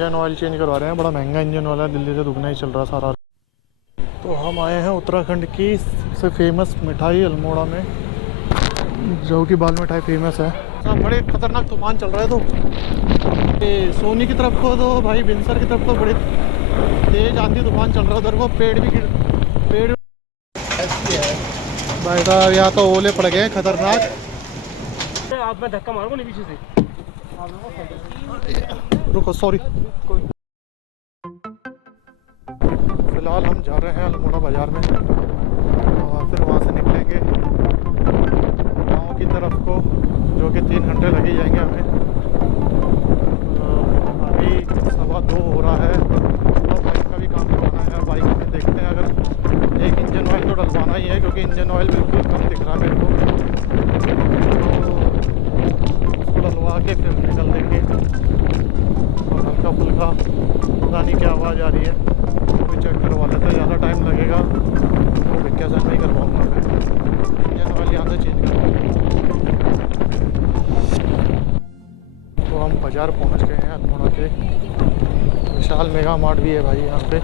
Engine oil change करवा रहे हैं। बड़ा महंगा इंजन ऑयल है, दिल्ली से दुगना ही चल रहा सारा। तो हम आए हैं उत्तराखंड की सबसे फेमस मिठाई अल्मोड़ा में, जो कि बाल मिठाई फेमस है। बड़े खतरनाक तूफान चल रहा है। तो ये सोनी की तरफ को तो भाई बिनसर की तरफ तो बड़े तेज आंधी तूफान चल रहा है। उधर को पेड़ भाई साहब यहाँ तो ओले पड़ गए खतरनाक। आप मैं धक्का मारूंगा नहीं पीछे से। रुको सॉरी। फिलहाल हम जा रहे हैं अल्मोड़ा बाज़ार में और फिर वहाँ से निकलेंगे गाँव की तरफ को, जो कि 3 घंटे लगे जाएंगे हमें। अभी 2:15 हो रहा है और बाइक का भी काम करवाना है। बाइक में देखते हैं, अगर एक इंजन ऑयल तो डलवाना ही है क्योंकि इंजन ऑयल बिल्कुल कम दिख रहा है मेरे को। उसको डलवा के फिर निकल देंगे। और हल्का फुल्का पता नहीं क्या आवाज़ आ रही है, कोई चेक करवा लेते हैं। ज़्यादा टाइम लगेगा तो विज्ञापन नहीं करवाऊँगा मैं, इंजन ऑयल यहाँ से चेंज करवाऊँगा। तो हम बाज़ार पहुँच गए हैं अल्मोड़ा के। विशाल मेगा मार्ट भी है भाई यहाँ पे।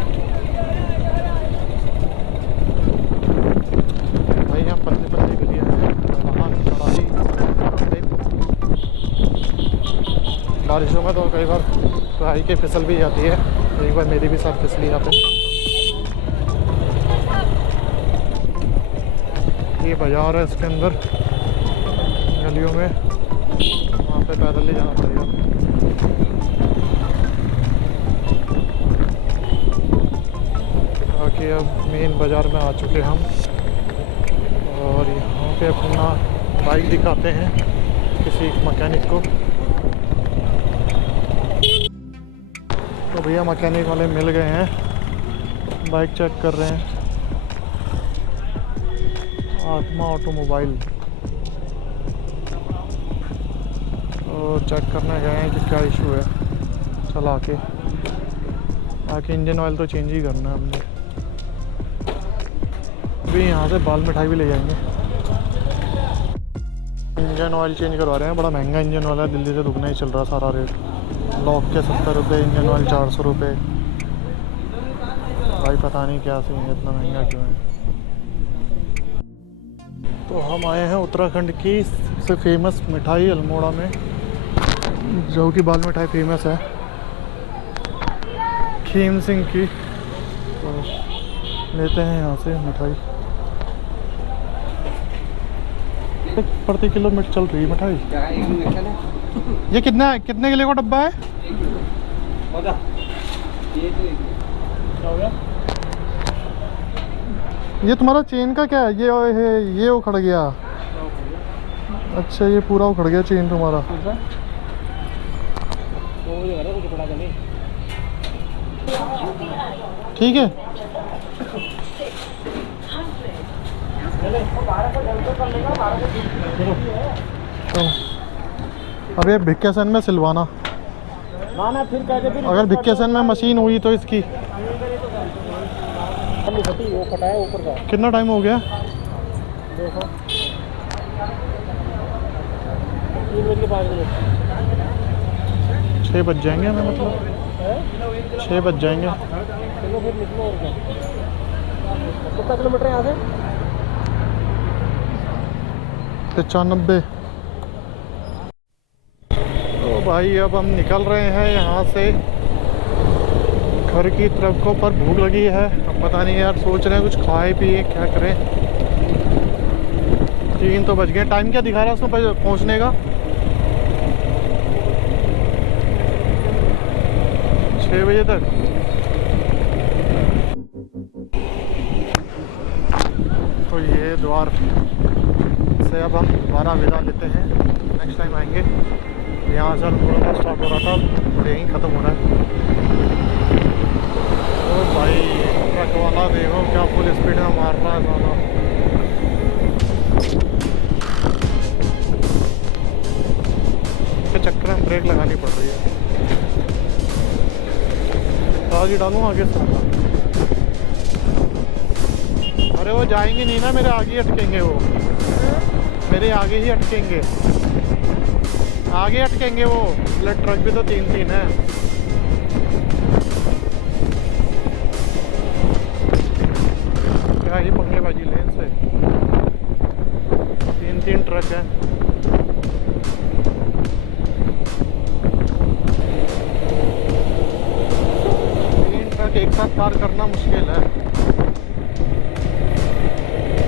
भाई यहाँ पतली गलियाँ हैं, चढ़ाई। बारिशों में तो कई बार बाइक फिसल भी जाती है। एक बार मेरी भी साथ फिसली यहाँ पे। ये बाज़ार है, इसके अंदर गलियों में, वहाँ पे पैदल ही जाना पड़ेगा। बाकी अब मेन बाज़ार में आ चुके हम और यहाँ पे अपना बाइक दिखाते हैं किसी मैकेनिक को। तो भैया मैकेनिक वाले मिल गए हैं, बाइक चेक कर रहे हैं। आत्मा ऑटोमोबाइल तो चेक करने गए हैं कि क्या इशू है चला के। बाकी इंजन ऑयल तो चेंज ही करना है हमने। अभी यहाँ से बाल मिठाई भी ले जाएंगे। इंजन ऑयल चेंज करवा रहे हैं। बड़ा महंगा इंजन ऑयल है, दिल्ली से दुगना ही चल रहा सारा रेट। लॉक के 70 रुपये, इंजन ऑयल 400 रुपये। भाई पता नहीं क्या सीन है, इतना महंगा क्यों है। तो हम आए हैं उत्तराखंड की सबसे फेमस मिठाई अल्मोड़ा में, जो कि बाल मिठाई फेमस है खीम सिंह की। तो लेते हैं यहाँ से मिठाई। प्रति किलो मिर्च चल रही है मिठाई। ये कितने किलो का डब्बा है? ये तुम्हारा चेन का क्या है? ये उखड़ गया। अच्छा ये पूरा उखड़ गया चेन तुम्हारा। ठीक है। अब ये भिक्केसन में सिलवाना। अगर भिक्केसन में मशीन हुई तो इसकी कितना टाइम हो गया? 6 बज जाएंगे हमें, मतलब 6 बज जाएंगे। कितना किलोमीटर यहाँ से? 95। तो भाई अब हम निकल रहे हैं यहाँ से घर की तरफ को, पर भूख लगी है। अब पता नहीं यार, सोच रहे हैं कुछ खाए पिए क्या करें। 3 तो बज गए। टाइम क्या दिखा रहा है उसमें पहुँचने का? 6 बजे तक। तो ये द्वार से अब हम दोबारा विदा लेते हैं। नेक्स्ट टाइम आएंगे। यहाँ से थोड़ा स्टार्ट हो रहा था और यहीं ख़त्म हो रहा है। तो भाई ट्रक वाला देखो क्या फुल स्पीड में मार रहा है साला। के चक्कर में ब्रेक लगानी पड़ रही है। आगे डालूँ आगे से। अरे वो जाएंगे नहीं ना, मेरे आगे ही अटकेंगे। वो मेरे आगे ही अटकेंगे, आगे अटकेंगे वो। बुलेट ट्रक भी तो 3 है। भाजी लेन से 3 ट्रक है। एक साथ पार करना मुश्किल है।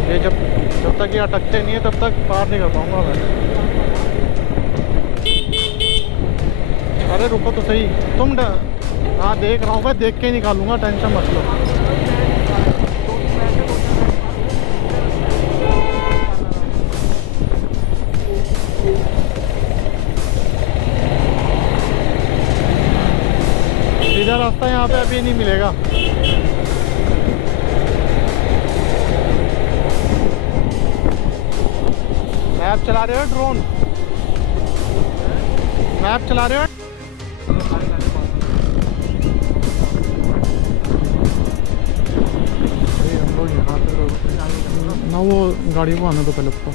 ये जब तक ये अटकते नहीं है तब तक पार नहीं कर पाऊंगा मैं। अरे रुको तो सही तुम। हाँ देख रहा हूँ मैं, देख के ही निकालूंगा, टेंशन मत लो। सीधा रास्ता यहाँ पे अभी नहीं मिलेगा। मैप चला रहे हो ड्रोन? मैप चला रहे हो? हम लोग यहाँ पे ना, वो गाड़ी को आने दो पहले उसको।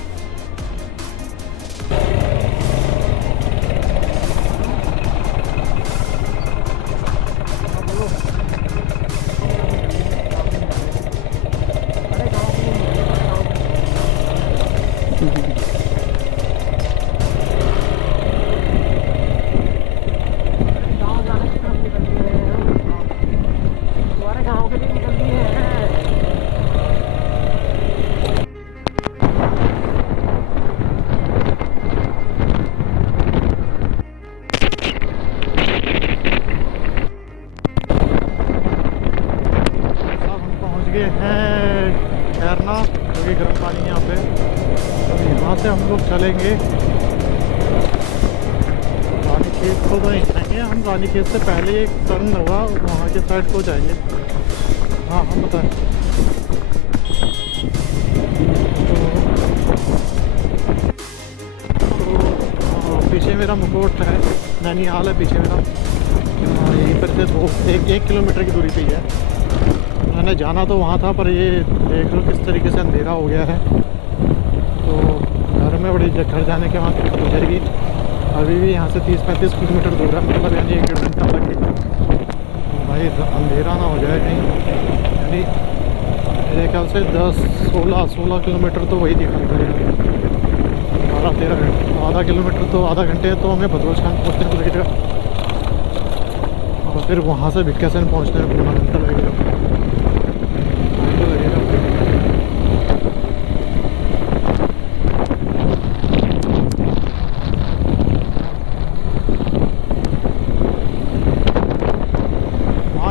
ठहरना क्योंकि गर्म पानी है यहाँ पे। तो यहाँ से हम लोग चलेंगे रानीखेत को, तो नहीं जाएंगे हम। रानीखेत से पहले एक टर्न होगा, वहाँ के साइड को जाएंगे। हाँ हाँ बताएं। तो पीछे मेरा मुकोट है, नैनीहाल है पीछे मेरा। यहीं पर से 1 किलोमीटर की दूरी पे ही है। मैंने जाना तो वहाँ था, पर ये देख लो किस तरीके से अंधेरा हो गया है। तो घर में बड़ी घर जाने के वहाँ दिक्कत हो जाएगी। अभी भी यहाँ से 30-35 किलोमीटर दूर है, मतलब यानी 1 घंटा लगेगा। तो भाई अंधेरा ना हो जाए कहीं। यानी मेरे ख्याल से 16 किलोमीटर तो वही दिखाई पड़ेगा। 12-13 घंटे, आधा किलोमीटर तो आधा घंटे तो हमें भदोज खान पहुँचने को लगेगा। और फिर वहाँ से भिक्केसैन पहुँचने में पूरा घंटा लगेगा।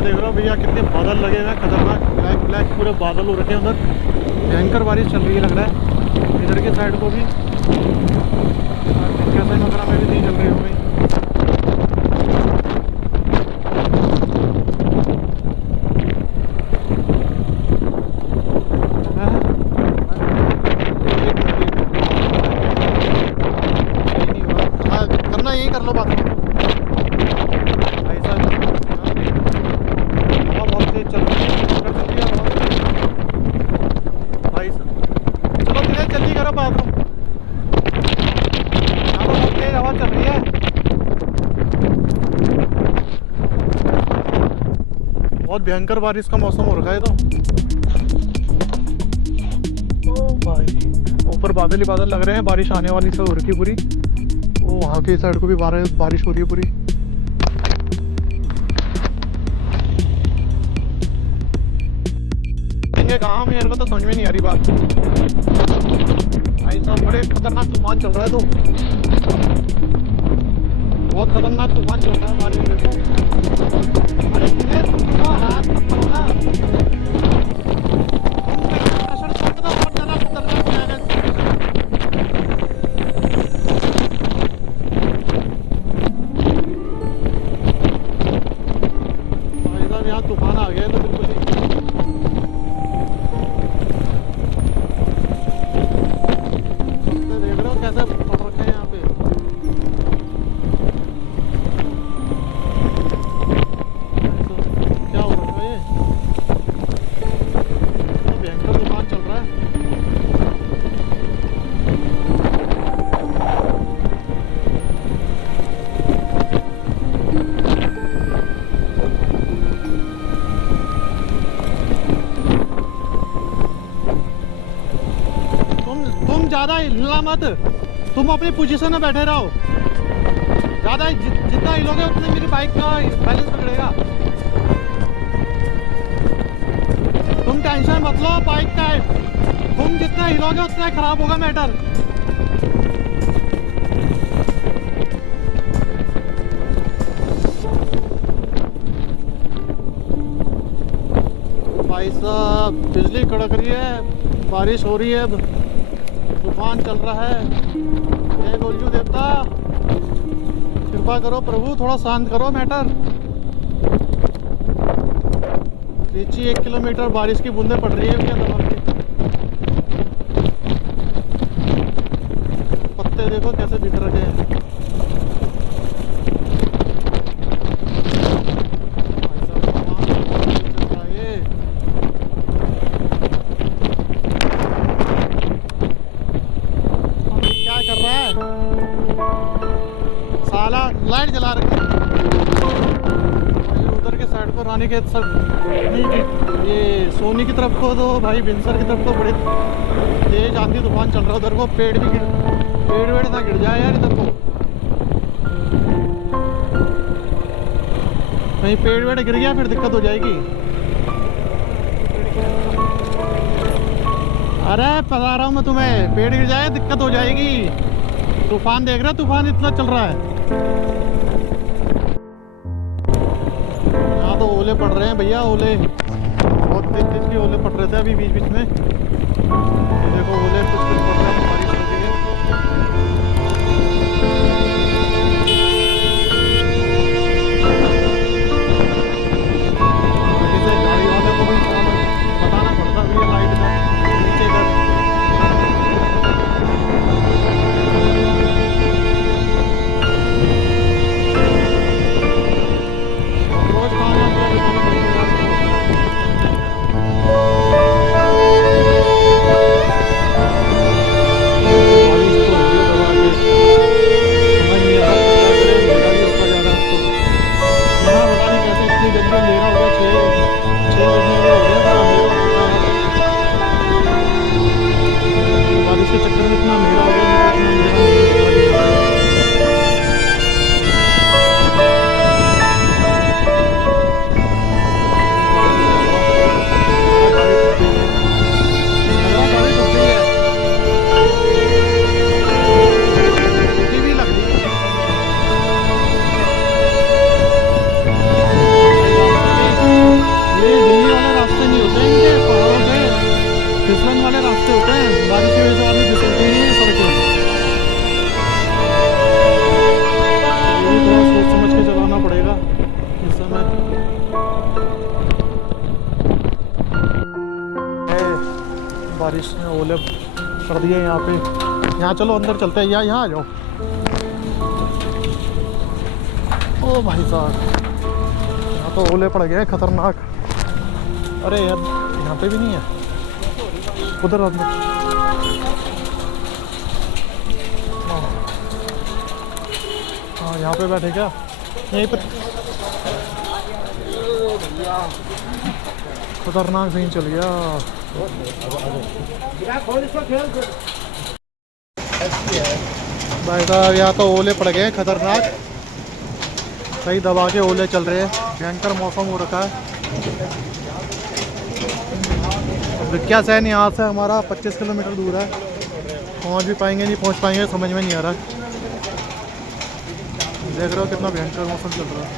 देख रहा हूँ भैया कितने बादल लगे हुए हैं, खतरनाक ब्लैक पूरे बादल हो रखे हैं। उधर भयंकर बारिश चल रही है लग रहा है। इधर के साइड को भी भिक्केसैन वगैरह में भी नहीं चल रही हो गई। करना यही कर लो बात। बहुत भयंकर बारिश का मौसम हो रखा है। तो ओ भाई ऊपर बादल ही बादल लग रहे हैं, बारिश आने वाली से हो रखी पूरी। वो वहाँ की साइड को भी बारिश हो रही है पूरी। कहाँ मेरे को तो समझ में नहीं आ रही बात। भाई साहब बड़े खतरनाक तूफान चल रहा है। तो बहुत खतरनाक तूफान चल रहा है बारिश में। यहाँ तूफान आ गया है तो बिल्कुल ही। देख रहे हो कैसे पड़ रखे हैं यहाँ पे। क्या हो रहा है ये? तुम ज़्यादा हिलना मत, तुम अपनी पोजीशन में बैठे रहो। ज़्यादा जितना हिलोगे उतने मेरी बाइक का बैलेंस बिगड़ेगा। तुम टेंशन मत लो बाइक का है, तुम जितना हिलोगे उतना खराब होगा मैटर। भाई साहब बिजली कड़क रही है, बारिश हो रही है, तूफान चल रहा है। हे गोलजू देवता कृपा करो प्रभु, थोड़ा शांत करो मैटर। नीचे 1 किलोमीटर बारिश की बूंदें पड़ रही है क्या दबा के। पत्ते देखो कैसे बिखर रखे हैं। क्या कर रहा है साला, लाइट जला रखी है। उधर के साइड को रानी के सब नहीं, ये सोनी की तरफ को तो भाई बिनसर की तरफ तो बड़े तेज आंधी तूफान चल रहा है। उधर को पेड़ वेड़ ना गिर जाए यार इधर को। कहीं पेड़ वेड़ गिर गया फिर दिक्कत हो जाएगी। अरे बता रहा हूँ मैं तुम्हें, पेड़ गिर जाए दिक्कत हो जाएगी। तूफान देख रहे हो, तूफान इतना चल रहा है। यहाँ तो ओले पड़ रहे हैं भैया, ओले बहुत तेज के ओले पड़ रहे थे अभी बीच बीच में। देखो ओले कुछ पड़ रहे हैं, बारिश हो रही है। गाड़ी वाले को भी बताना पड़ता है लाइट का नीचे का। के चक्कर में इतना अंधेरा हो गया, फिसलन वाले रास्ते होते हैं, बारिश की वजह से आदमी फिसलती नहीं है सड़कें। ये भी थोड़ा सोच समझ के चलाना पड़ेगा इस समय। बारिश ने ओले कर दिए यहाँ पे। यहाँ चलो अंदर चलते हैं, यहाँ आ जाओ। ओ भाई साहब यहाँ तो ओले पड़ गए खतरनाक। अरे यार यहाँ पे भी नहीं है, उधर अंदर। हाँ यहाँ पे बैठे क्या, यहीं पर। खतरनाक सीन चल गया भाई साहब। यहाँ तो ओले पड़ गए खतरनाक, सही दबा के ओले चल रहे हैं। भयंकर मौसम हो रखा है। विक्या सैन यहाँ से हमारा 25 किलोमीटर दूर है। पहुँच भी पाएंगे नहीं पहुँच पाएंगे समझ में नहीं आ रहा। देख रहे हो कितना भयंकर मौसम चल रहा है।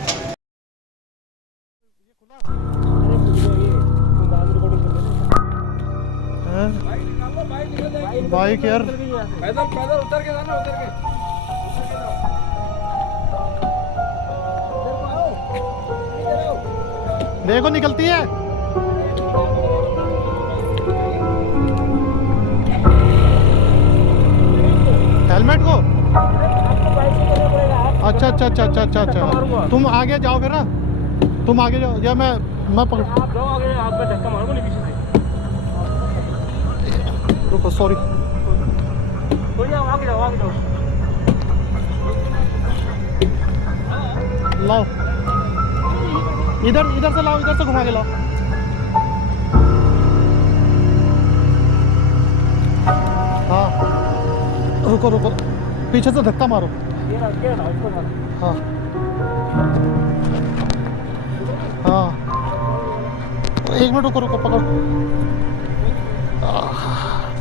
बाइक यार पैदल पैदल उतर के जाना, उतर के देखो निकलती है। हेलमेट को अच्छा अच्छा अच्छा अच्छा अच्छा अच्छा। तुम आगे जाओ फिर ना, तुम आगे जाओ या मैं पकड़। आप जाओ आगे, आप पे धक्का मारो नहीं पीछे से। रुको सॉरी। कोई नहीं, आगे जाओ आगे जाओ। लाओ इधर से लाओ, इधर से घुमा के लाओ। हाँ रुको रुको, पीछे से धक्का मारो। ये ना इसको मार। हाँ हाँ, 1 मिनट रुको रुको, पकड़ो।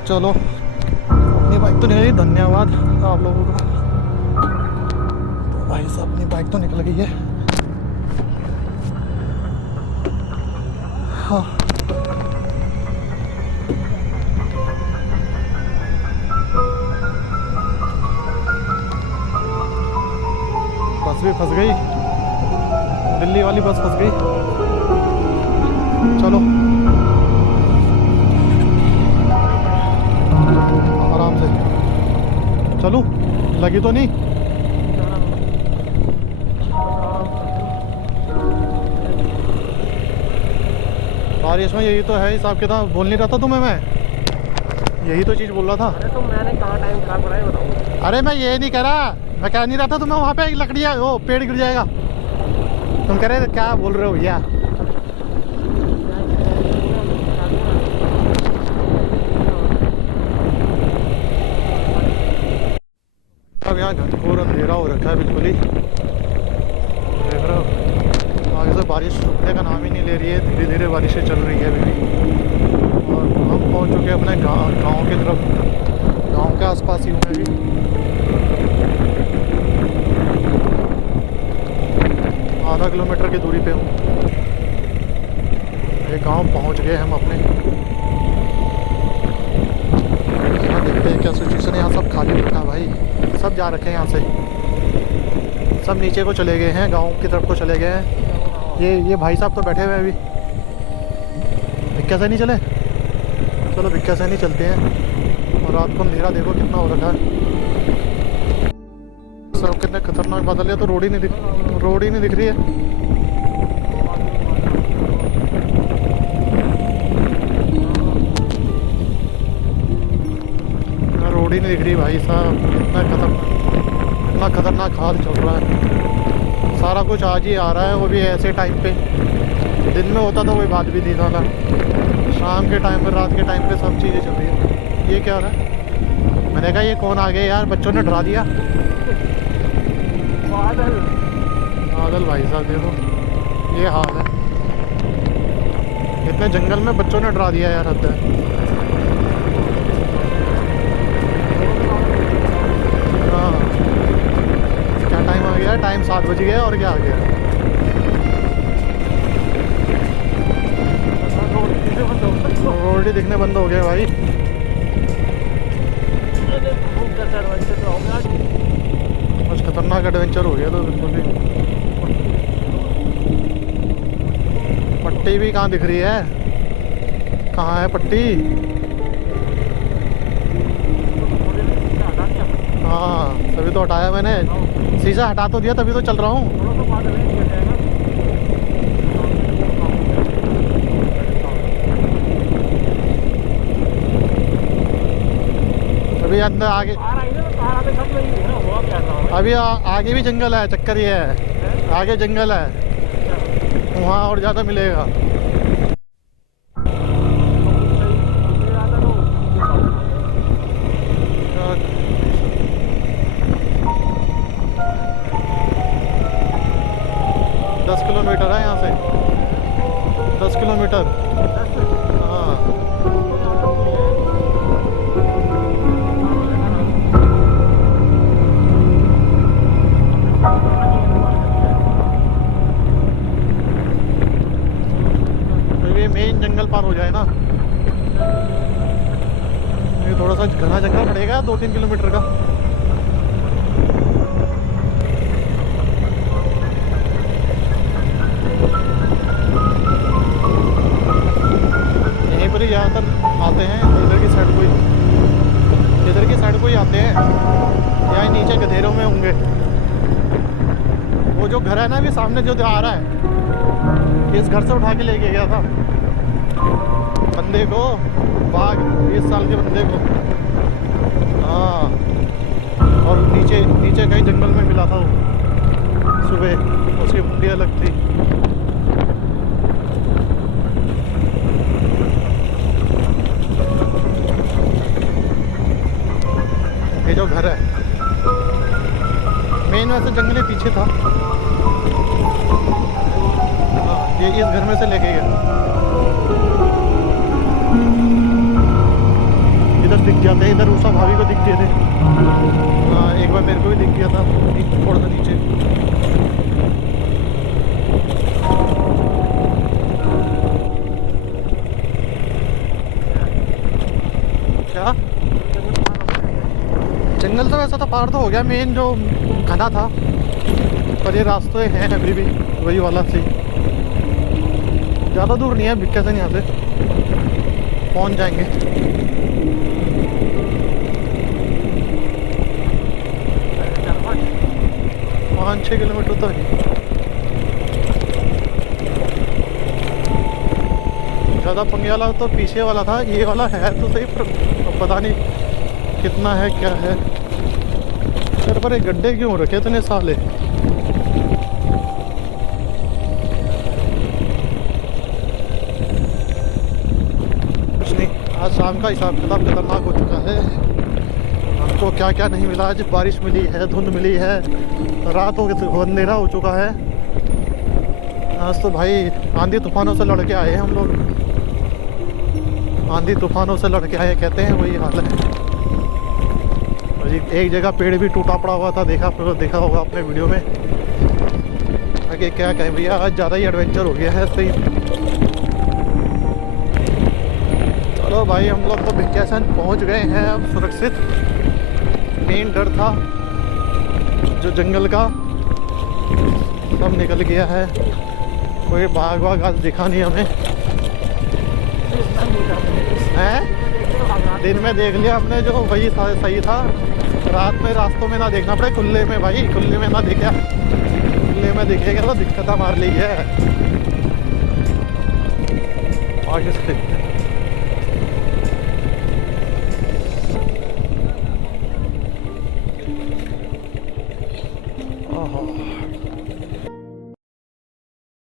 चलो, अपनी बाइक तो निकल गई, धन्यवाद आप लोगों का। तो भाई साहब अपनी बाइक तो निकल गई है। हाँ बस भी फंस गई, दिल्ली वाली बस फंस गई। चलो आराम से चलो, लगी तो नहीं? बारिश में यही तो है हिसाब किताब, बोल नहीं रहा था तुम्हें मैं, यही तो चीज़ बोल रहा था। अरे तो मैंने कहाँ टाइम खराब कराया बताओ। अरे मैं ये नहीं कह रहा, मैं कह नहीं रहा था तुम्हें वहाँ पे एक लकड़ी है, वो पेड़ गिर जाएगा। तुम कह रहे क्या बोल रहे हो भैया? अब यहाँ घनघोर अंधेरा हो रखा है बिल्कुल ही, देख रहे हो। आगे से बारिश रुकने का नाम ही नहीं ले रही है, धीरे धीरे बारिशें चल रही है अभी भी। और हम पहुँच चुके हैं अपने गाँव की तरफ, गाँव के आसपास ही हूँ मैं भी। आधा किलोमीटर की दूरी पे हूँ। ये गांव पहुँच गए हम अपने। यहाँ देखते हैं क्या सिचुएशन है। यहाँ सब खाली रखा है भाई, सब जा रखे हैं यहाँ से, सब नीचे को चले गए हैं, गांव की तरफ को चले गए हैं। ये भाई साहब तो बैठे हुए हैं अभी। भिक्का से नहीं चले? चलो भिक्का से नहीं चलते हैं। और रात को अंधेरा देखो कितना हो रखा है, सब कितने खतरनाक बादल है। तो रोड ही नहीं दिख रही है। रोड ही नहीं दिख रही भाई साहब, इतना खतरनाक हाल चल रहा है। सारा कुछ आज ही आ रहा है, वो भी ऐसे टाइम पे। दिन में होता तो कोई बात भी नहीं था, शाम के टाइम पे, रात के टाइम पे सब चीज़ें चल रही है। ये क्या हो रहा है? मैंने कहा ये कौन आ गए यार, बच्चों ने डरा दिया। बादल भाई साहब देखो, ये हाल है। इतने जंगल में बच्चों ने डरा दिया यार, हद है। हाँ क्या टाइम आ गया? टाइम 7 बज गया और क्या आ गया? रोड ही दिखने बंद हो गए भाई। कुछ खतरनाक एडवेंचर हो गया तो बिल्कुल भी। पट्टी भी कहाँ दिख रही है? कहाँ है पट्टी? हाँ तभी तो हटाया मैंने, शीशा हटा तो दिया, तभी तो चल रहा हूँ। अभी अंदर आगे, अभी आगे भी जंगल है, चक्कर ये है आगे जंगल है, वहाँ और ज़्यादा मिलेगा। किलोमीटर है यहाँ से, 10 किलोमीटर। हाँ तो ये मेन जंगल पार हो जाए ना, ये थोड़ा सा घना जंगल पड़ेगा 2-3 किलोमीटर का। ज़्यादातर आते हैं इधर की साइड को ही आते हैं, या नीचे गधेरों में होंगे। वो जो घर है ना अभी सामने जो आ रहा है, इस घर से उठा के लेके गया था बंदे को, बाघ, 20 साल के बंदे को। हाँ और नीचे कहीं जंगल में मिला था वो सुबह, उसकी मुंडी अलग थी। ये जो घर है, मेन वैसे जंगल ही पीछे था। हाँ, ये इस घर में से लेके गया। इधर दिख जाते, इधर उषा भाभी को दिख गए थे। हाँ, एक बार मेरे को भी दिख गया था थोड़ा सा नीचे। क्या जंगल तो वैसा तो पार तो हो गया, मेन जो घना था, पर ये रास्ते हैं अभी भी वही वाला से। ज़्यादा दूर नहीं है भिक्का से, यहाँ से पहुँच जाएंगे। 5-6 किलोमीटर तो है। ज़्यादा पंगे वाला तो पीछे वाला था, ये वाला है तो सही, पर पता नहीं कितना है क्या है। सर पर ये गड्ढे क्यों रखे इतने साले? कुछ नहीं, आज शाम का हिसाब किताब खतरनाक हो चुका है। हमको क्या क्या नहीं मिला। आज बारिश मिली है, धुंध मिली है, रात हो गई, अंधेरा हो चुका है। आज तो भाई आंधी तूफानों से लड़के आए हैं हम लोग। आंधी तूफानों से लड़के आए कहते हैं, वही हाल है। एक जगह पेड़ भी टूटा पड़ा हुआ था, देखा होगा अपने वीडियो में। आगे क्या कहें भैया, आज ज़्यादा ही एडवेंचर हो गया है सही। चलो भाई, हम लोग तो भिक्यासन पहुंच गए हैं अब सुरक्षित। मेन डर था जो जंगल का, सब निकल गया है। कोई बाघ वाघ आज दिखा नहीं हमें है। दिन में देख लिया हमने जो, वही सही था। रात में रास्तों में ना देखना पड़े, खुले में भाई, खुले में ना दिखा, खुले में दिखेगा तो दिक्कत मार ली है। आगे से